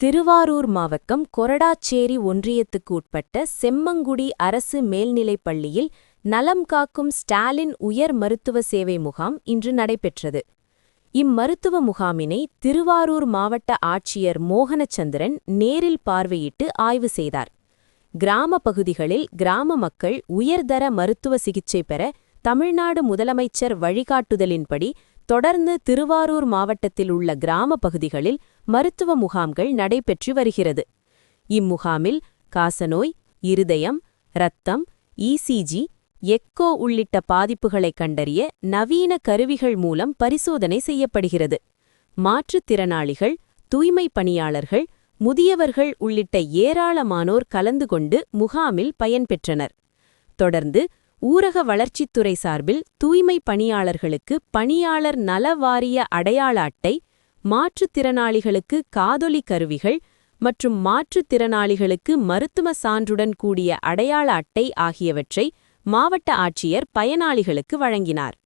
திருவாரூர் மாவட்டம் கொரடாச்சேரி ஒன்றியத்துக்கு உட்பட்ட செம்மங்குடி அரசு மேல்நிலைப் பள்ளியில் நலம் காக்கும் ஸ்டாலின் உயர் மருத்துவ சேவை முகாம் இன்று நடைபெற்றது. இம்மருத்துவ முகாமினை திருவாரூர் மாவட்ட ஆட்சியர் மோகனச்சந்திரன் நேரில் பார்வையிட்டு ஆய்வு செய்தார். கிராம பகுதிகளில் கிராம மக்கள் உயர்தர மருத்துவ சிகிச்சை பெற தமிழ்நாடு முதலமைச்சர் வழிகாட்டுதலின்படி தொடர்ந்து திருவாரூர் மாவட்டத்தில் உள்ள கிராம பகுதிகளில் மருத்துவ முகாம்கள் நடைபெற்று வருகிறது. இம்முகாமில் காசநோய் இருதயம் இரத்தம் இசிஜி எக்கோ உள்ளிட்ட பாதிப்புகளைக் கண்டறிய நவீன கருவிகள் மூலம் பரிசோதனை செய்யப்படுகிறது. மாற்றுத்திறனாளிகள் தூய்மை பணியாளர்கள் முதியவர்கள் உள்ளிட்ட ஏராளமானோர் கலந்து கொண்டு முகாமில் பயன்பெற்றனர். தொடர்ந்து ஊரக வளர்ச்சித்துறை சார்பில் தூய்மை பணியாளர்களுக்கு பணியாளர் நல வாரிய அடையாள அட்டை மாற்றுத்திறனாளிகளுக்கு காதொலி கருவிகள் மற்றும் மாற்றுத்திறனாளிகளுக்கு மருத்துவ சான்றுடன் கூடிய அடையாள அட்டை ஆகியவற்றை மாவட்ட ஆட்சியர் பயனாளிகளுக்கு வழங்கினார்.